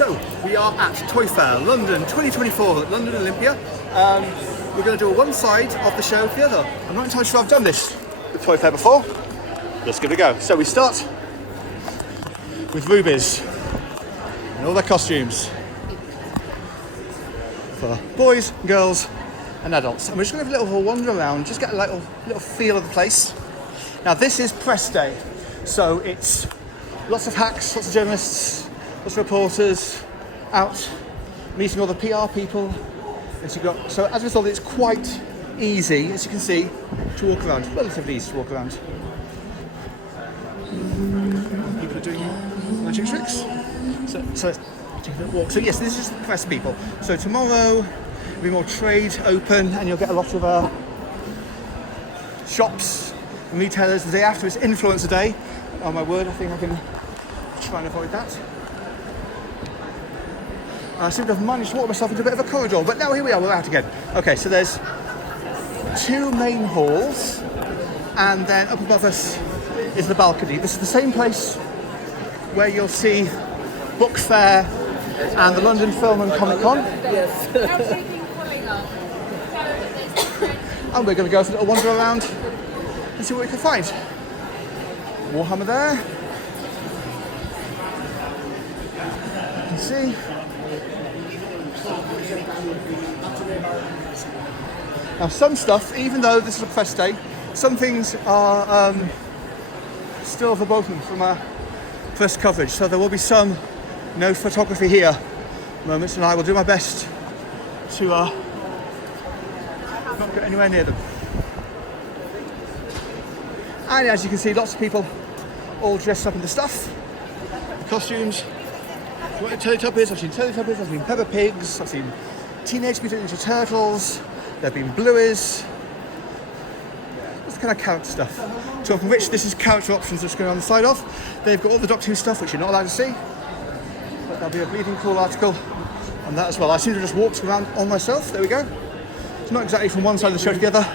So we are at Toy Fair London 2024 at London Olympia. We're going to do one side of the show to the other. I'm not entirely sure I've done this with Toy Fair before. Let's give it a go. So we start with Rubies and all their costumes for boys, girls and adults. And we're just going to have a little wander around, just get a little feel of the place. Now this is press day, so it's lots of hacks, lots of journalists, lots of reporters out meeting all the PR people. So as a result, it's quite easy, as you can see, to walk around. Relatively easy to walk around. People are doing magic tricks. So let's take a walk. So yes, this is the press people. So tomorrow will be more trade open, and you'll get a lot of shops and retailers. The day after is Influencer Day. Oh my word, I think I can try and avoid that. I seem to have managed to walk myself into a bit of a corridor, but now here we are, we're out again. Okay, so there's two main halls, and then up above us is the balcony. This is the same place where you'll see Book Fair and the London Film and Comic Con. Yes. And we're going to go for a little wander around and see what we can find. Warhammer there. You can see. Now some stuff, even though this is a press day, some things are still verboten from our press coverage. So there will be some no photography here moments, and I will do my best to not get anywhere near them. And as you can see, lots of people all dressed up in the stuff, the costumes. What Teletubbies, I've seen Teletubbies, I've seen Peppa Pigs, I've seen Teenage Mutant Ninja Turtles, there have been Blueies. That's the kind of character stuff. So from which this is character options that's going on the side of. They've got all the Doctor Who stuff which you're not allowed to see. But there'll be a bleeding cool article on that as well. I seem to have just walked around on myself, there we go. It's not exactly from one side of the show to the other.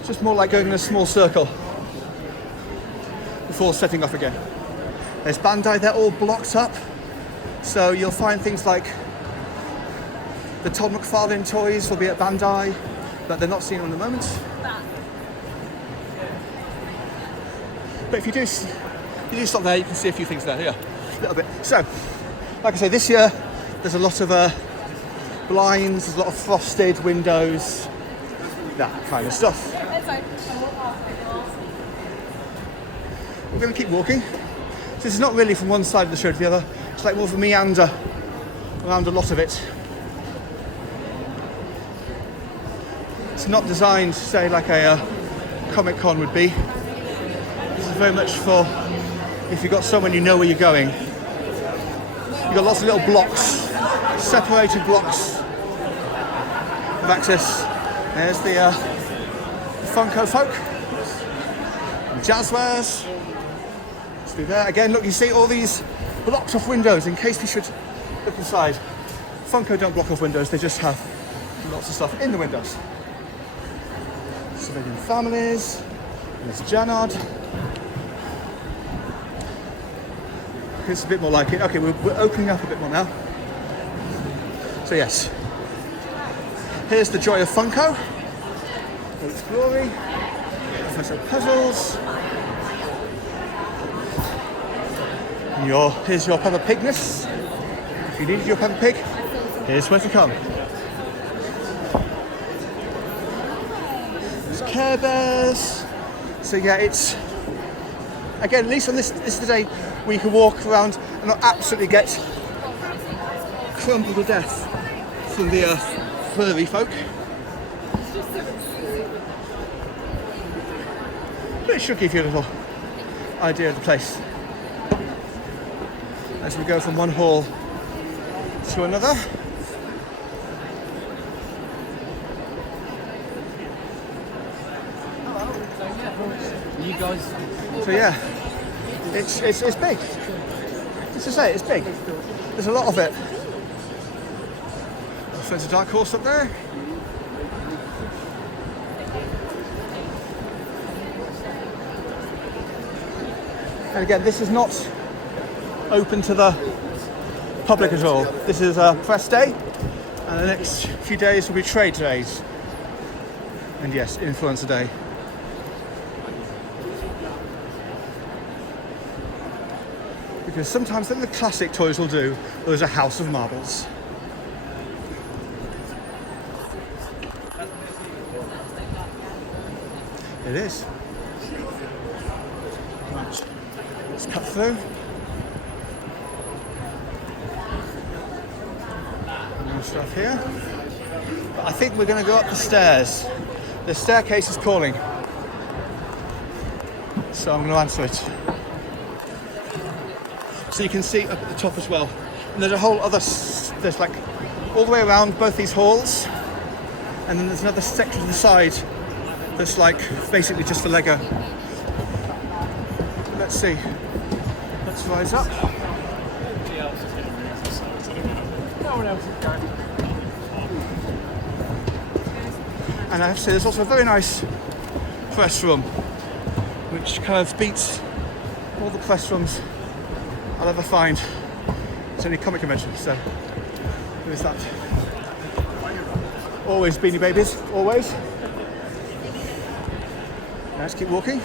It's just more like going in a small circle before setting off again. There's Bandai, they're all blocked up. So you'll find things like the Todd McFarlane toys will be at Bandai, but they're not seen at the moment. But if you do stop there, you can see a few things there, yeah, a little bit. So, like I say, this year there's a lot of blinds, there's a lot of frosted windows, that kind of stuff. We're going to keep walking. So this is not really from one side of the show to the other. It's like more of a meander around a lot of it. It's not designed, say, like a Comic Con would be. This is very much for if you've got someone you know where you're going. You've got lots of little blocks, separated blocks of access. There's the Funko folk, and Jazzwares. Through there again. Look, you see all these blocked off windows in case we should look inside. Funko don't block off windows; they just have lots of stuff in the windows. Civilian families. There's Janard. It's a bit more like it. Okay, we're opening up a bit more now. So yes, here's the joy of Funko. Its glory. Professor Puzzles. Here's your Peppa Pigness. If you needed your Peppa Pig, here's where to come. There's Care Bears. So yeah, it's again, at least on this is the day where you can walk around and not absolutely get crumpled to death from the furry folk. But it should give you a little idea of the place as we go from one hall to another. You guys. So yeah, it's big. Just to say, it's big. There's a lot of it. There's a Dark Horse up there. And again, this is not open to the public at all. This is a press day, and the next few days will be trade days. And yes, influencer day. Because sometimes the classic toys will do, there's a house of marbles. It is. Right, let's cut through. More stuff here. But I think we're going to go up the stairs. The staircase is calling. So I'm going to answer it. So you can see up at the top as well. And there's a whole other, there's like all the way around both these halls. And then there's another section to the side that's like basically just for Lego. Let's see. Let's rise up. No one else is going. And I have to say there's also a very nice press room, which kind of beats all the press rooms I'll ever find at any comic convention. So there's that. Always Beanie Babies, always. Let's keep walking.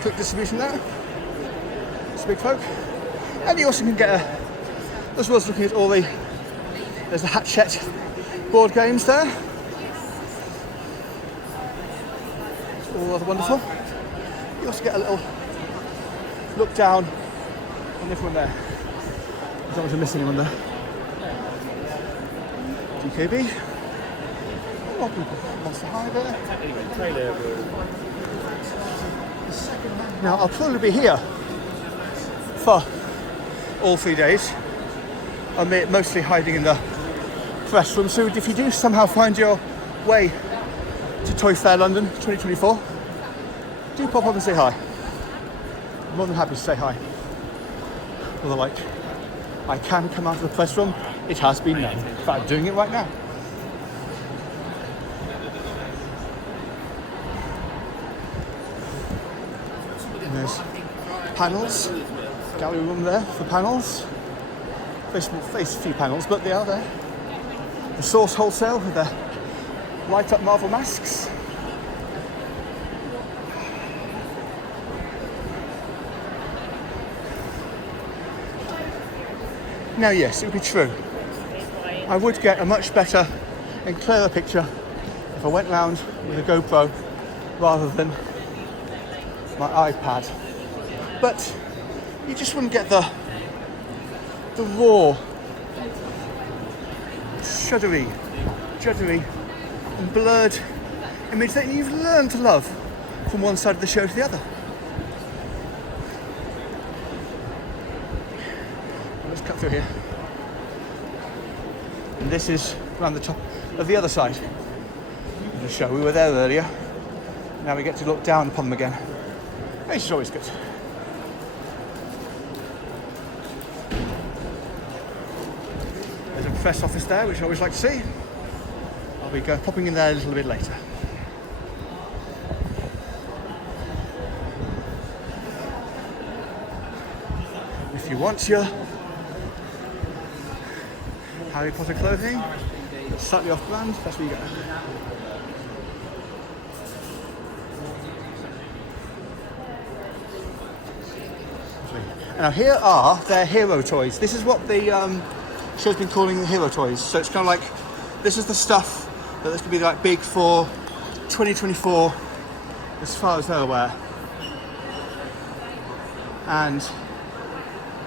Quick distribution there. It's big folk. And you also can get as well as looking at all the, there's the Hatchet board games there. All rather wonderful. You also get a little look down on everyone there. As long as I'm missing anyone there. DKB. More people. Monster High there. Now I'll probably be here for all 3 days. I'm mostly hiding in the press room. So if you do somehow find your way to Toy Fair London 2024, do pop up and say hi. I'm more than happy to say hi. Although, like, I can come out of the press room. It has been done. In fact, I'm doing it right now. And there's panels. Gallery room there for panels. Face a few panels, but they are there. The Source Wholesale with their light-up Marvel masks. Now, yes, it would be true. I would get a much better and clearer picture if I went round with a GoPro rather than my iPad. But you just wouldn't get the raw, shuddery, juddery and blurred image that you've learned to love from one side of the show to the other. Let's cut through here. And this is around the top of the other side of the show. We were there earlier. Now we get to look down upon them again. Which is always good. There's a press office there, which I always like to see. I'll be popping in there a little bit later. If you want your Harry Potter clothing, it's slightly off brand, that's where you go. Now here are their hero toys. This is what the show's been calling the hero toys. So it's kind of like, this is the stuff that is going to be like big for 2024 as far as they're aware. And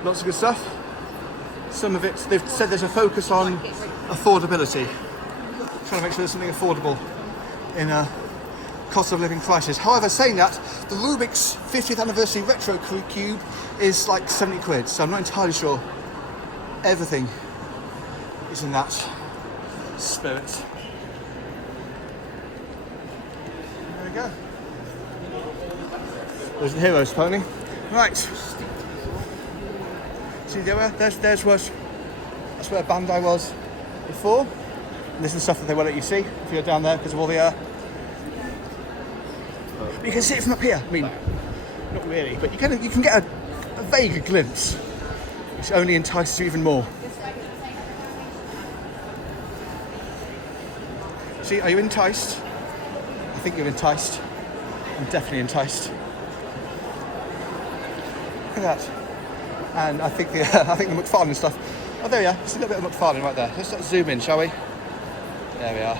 lots of good stuff. Some of it, they've said there's a focus on affordability. Trying to make sure there's something affordable in a cost of living crisis. However, saying that, the Rubik's 50th anniversary retro cube is like 70 quid, so I'm not entirely sure everything is in that spirit. There we go. There's the Heroes pony. Right. See there, that's where Bandai was before. And this is stuff that they won't let you see if you're down there because of all the you can see it from up here. I mean, not really, but you can get a vague glimpse which only entices you even more. See, are you enticed? I think you're enticed. I'm definitely enticed. Look at that. And I think the McFarlane stuff. Oh, there we are. There's a little bit of McFarlane right there. Let's zoom in, shall we? There we are.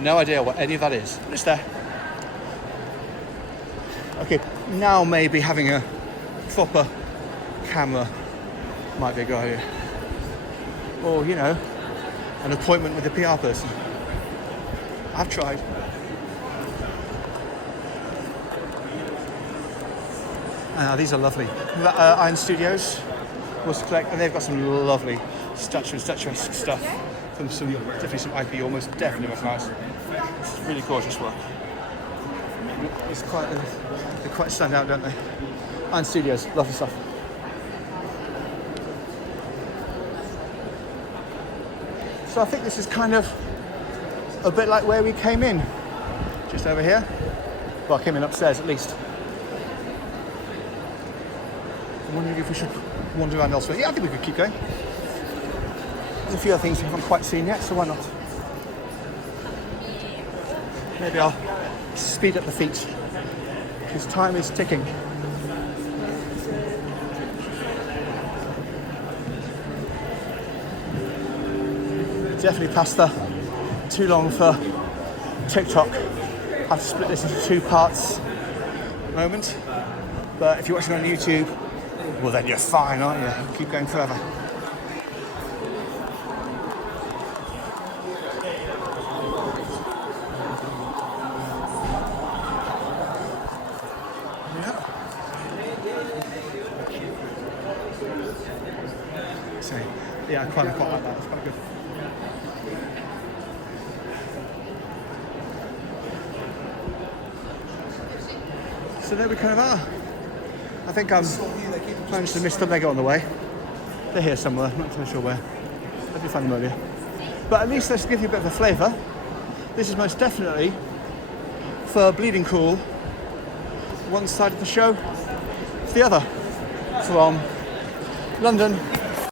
No idea what any of that is, but it's there. Okay, now maybe having a proper camera might be a good idea. Or, you know, an appointment with a PR person. I've tried. These are lovely. Iron Studios was collect, and they've got some lovely statuesque stuff. Some definitely some IP, almost definitely recognised. It's really gorgeous work. It's they quite stand out, don't they? Iron Studios, lovely stuff. So I think this is kind of a bit like where we came in, just over here. Well, I came in upstairs at least. I'm wondering if we should wander around elsewhere. Yeah, I think we could keep going. There's a few other things we haven't quite seen yet, so why not? Maybe I'll speed up the feet, because time is ticking. Definitely past the too long for TikTok. I have to split this into 2 parts moment. But if you're watching on YouTube, well then you're fine, aren't you? Keep going forever. Yeah. So, yeah, I quite like that. It's quite good. So there we kind of are. I think I'm managed to miss the Lego on the way. They're here somewhere, not entirely sure where. Let me find them earlier. But at least let's give you a bit of a flavour. This is most definitely for Bleeding Cool. One side of the show, it's the other. From London